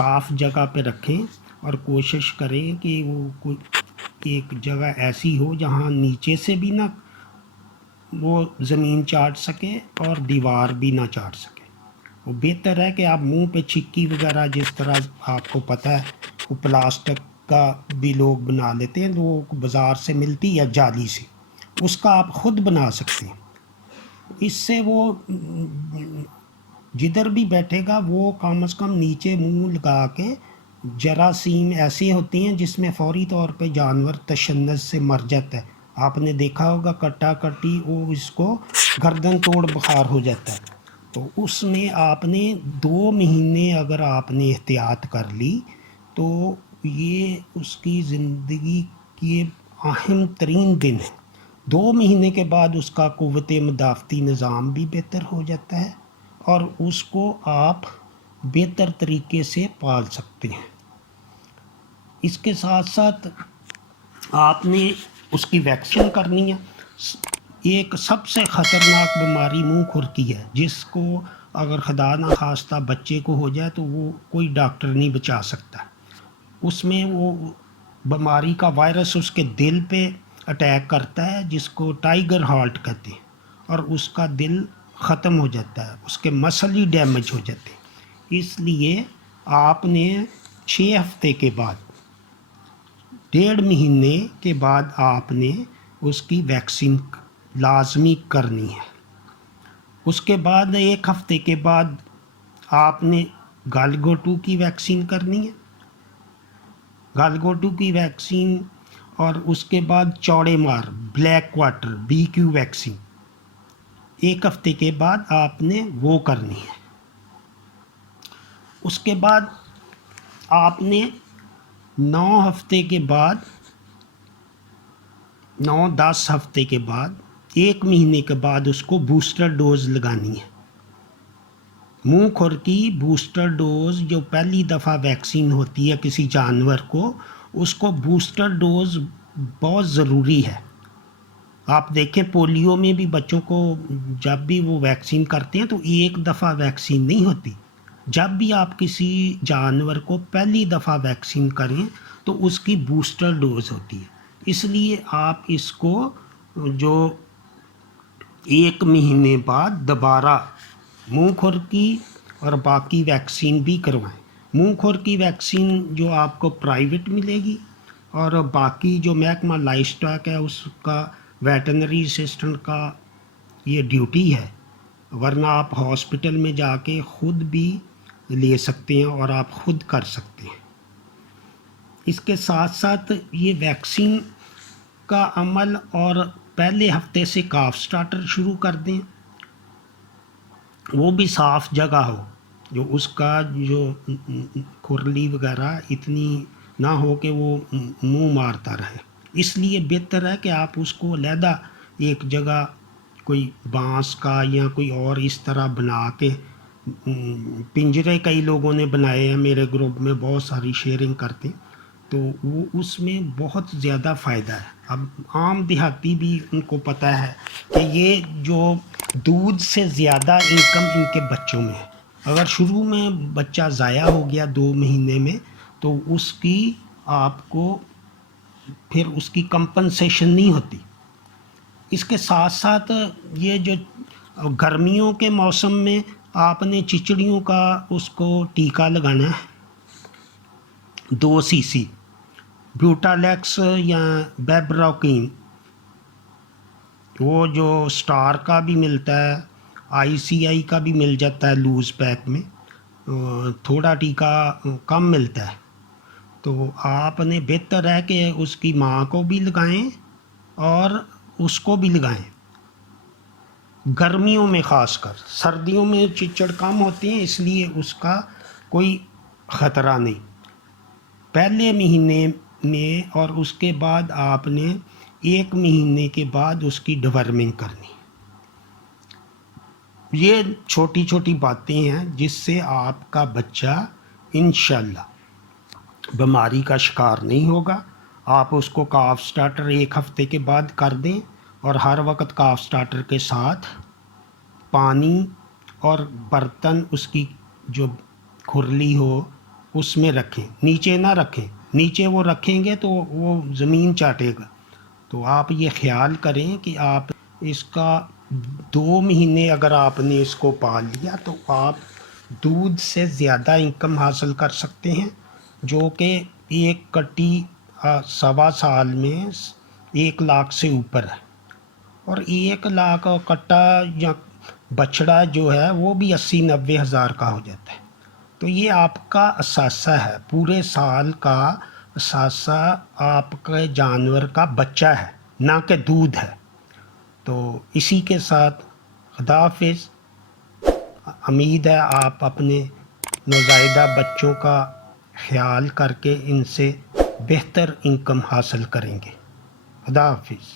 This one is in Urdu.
صاف جگہ پہ رکھیں اور کوشش کریں کہ وہ کوئی ایک جگہ ایسی ہو جہاں نیچے سے بھی نہ وہ زمین چاٹ سکے اور دیوار بھی نہ چاٹ سکے. وہ بہتر ہے کہ آپ منہ پہ چھکی وغیرہ جس طرح آپ کو پتہ ہے وہ پلاسٹک کا بھی لوگ بنا لیتے ہیں، وہ بازار سے ملتی یا جالی سے، اس کا آپ خود بنا سکتے ہیں. اس سے وہ جدھر بھی بیٹھے گا وہ کم از کم نیچے منہ لگا کے، جراثیم ایسے ہوتے ہیں جس میں فوری طور پہ جانور تشنج سے مر جاتا ہے. آپ نے دیکھا ہوگا کٹا کٹی وہ اس کو گردن توڑ بخار ہو جاتا ہے. تو اس میں آپ نے 2 مہینے اگر آپ نے احتیاط کر لی تو یہ اس کی زندگی کی اہم ترین دن ہے. 2 مہینے کے بعد اس کا قوت مدافعتی نظام بھی بہتر ہو جاتا ہے اور اس کو آپ بہتر طریقے سے پال سکتے ہیں. اس کے ساتھ ساتھ آپ نے اس کی ویکسین کرنی ہے. ایک سب سے خطرناک بیماری منہ کھر کی ہے، جس کو اگر خدا نخواستہ بچے کو ہو جائے تو وہ کوئی ڈاکٹر نہیں بچا سکتا. اس میں وہ بیماری کا وائرس اس کے دل پہ اٹیک کرتا ہے جس کو ٹائیگر ہارٹ کہتے ہیں، اور اس کا دل ختم ہو جاتا ہے، اس کے مسل ہی ڈیمیج ہو جاتے ہیں. اس لیے آپ نے 6 ہفتے کے بعد 1.5 مہینے کے بعد آپ نے اس کی ویکسین لازمی کرنی ہے. اس کے بعد 1 ہفتے کے بعد آپ نے گالگوٹو کی ویکسین کرنی ہے، گالگوٹو کی ویکسین، اور اس کے بعد چوڑے مار بلیک واٹر BQ ویکسین 1 ہفتے کے بعد آپ نے وہ کرنی ہے. اس کے بعد آپ نے 9 ہفتے کے بعد 9-10 ہفتے کے بعد 1 مہینے کے بعد اس کو بوسٹر ڈوز لگانی ہے. منہ کھر کی بوسٹر ڈوز جو پہلی دفعہ ویکسین ہوتی ہے کسی جانور کو، اس کو بوسٹر ڈوز بہت ضروری ہے. آپ دیکھیں پولیو میں بھی بچوں کو جب بھی وہ ویکسین کرتے ہیں تو 1 دفعہ ویکسین نہیں ہوتی. جب بھی آپ کسی جانور کو پہلی دفعہ ویکسین کریں تو اس کی بوسٹر ڈوز ہوتی ہے. اس لیے آپ اس کو جو 1 مہینے بعد دوبارہ منہ کھر کی اور باقی ویکسین بھی کروائیں. منہ کھر کی ویکسین جو آپ کو پرائیویٹ ملے گی، اور باقی جو محکمہ لائف سٹاک ہے اس کا ویٹنری اسسٹنٹ کا یہ ڈیوٹی ہے، ورنہ آپ ہاسپٹل میں جا کے خود بھی لے سکتے ہیں اور آپ خود کر سکتے ہیں. اس کے ساتھ ساتھ یہ ویکسین کا عمل، اور پہلے ہفتے سے کاف سٹارٹر شروع کر دیں، وہ بھی صاف جگہ ہو، جو اس کا جو کھرلی وغیرہ اتنی نہ ہو کہ وہ منہ مارتا رہے. اس لیے بہتر ہے کہ آپ اس کو علیحدہ ایک جگہ کوئی بانس کا یا کوئی اور اس طرح بنا کے، پنجرے کئی لوگوں نے بنائے ہیں، میرے گروپ میں بہت ساری شیئرنگ کرتے ہیں، تو وہ اس میں بہت زیادہ فائدہ ہے. اب عام دیہاتی بھی ان کو پتہ ہے کہ یہ جو دودھ سے زیادہ انکم ان کے بچوں میں ہے. اگر شروع میں بچہ ضائع ہو گیا 2 مہینے میں تو اس کی آپ کو پھر اس کی کمپنسیشن نہیں ہوتی. اس کے ساتھ ساتھ یہ جو گرمیوں کے موسم میں آپ نے چچڑیوں کا اس کو ٹیکہ لگانا ہے 2 cc بیوٹالیکس یا بیبراکین، وہ جو سٹار کا بھی ملتا ہے، ICI کا بھی مل جاتا ہے لوز پیک میں، تھوڑا ٹیکہ کم ملتا ہے. تو آپ نے بہتر ہے کہ اس کی ماں کو بھی لگائیں اور اس کو بھی لگائیں. گرمیوں میں خاص کر، سردیوں میں چچڑ کم ہوتے ہیں اس لیے اس کا کوئی خطرہ نہیں. پہلے مہینے میں اور اس کے بعد آپ نے 1 مہینے کے بعد اس کی ڈورمنگ کرنی. یہ چھوٹی چھوٹی باتیں ہیں جس سے آپ کا بچہ انشاءاللہ بیماری کا شکار نہیں ہوگا. آپ اس کو کاف سٹارٹر 1 ہفتے کے بعد کر دیں، اور ہر وقت کاف سٹارٹر کے ساتھ پانی اور برتن اس کی جو کھرلی ہو اس میں رکھیں، نیچے نہ رکھیں، نیچے وہ رکھیں گے تو وہ زمین چاٹے گا۔ تو آپ یہ خیال کریں کہ آپ اس کا 2 مہینے اگر آپ نے اس کو پال لیا تو آپ دودھ سے زیادہ انکم حاصل کر سکتے ہیں، جو کہ ایک کٹی 1.25 سال میں 1 لاکھ سے اوپر ہے، اور 1 لاکھ کٹا یا بچڑا جو ہے وہ بھی 80-90 ہزار کا ہو جاتا ہے۔ تو یہ آپ کا اثاثہ ہے، پورے سال کا اثاثہ آپ کے جانور کا بچہ ہے، نہ کہ دودھ ہے۔ تو اسی کے ساتھ خدا حافظ۔ امید ہے آپ اپنے نوزائیدہ بچوں کا خیال کر کے ان سے بہتر انکم حاصل کریں گے۔ خدا حافظ۔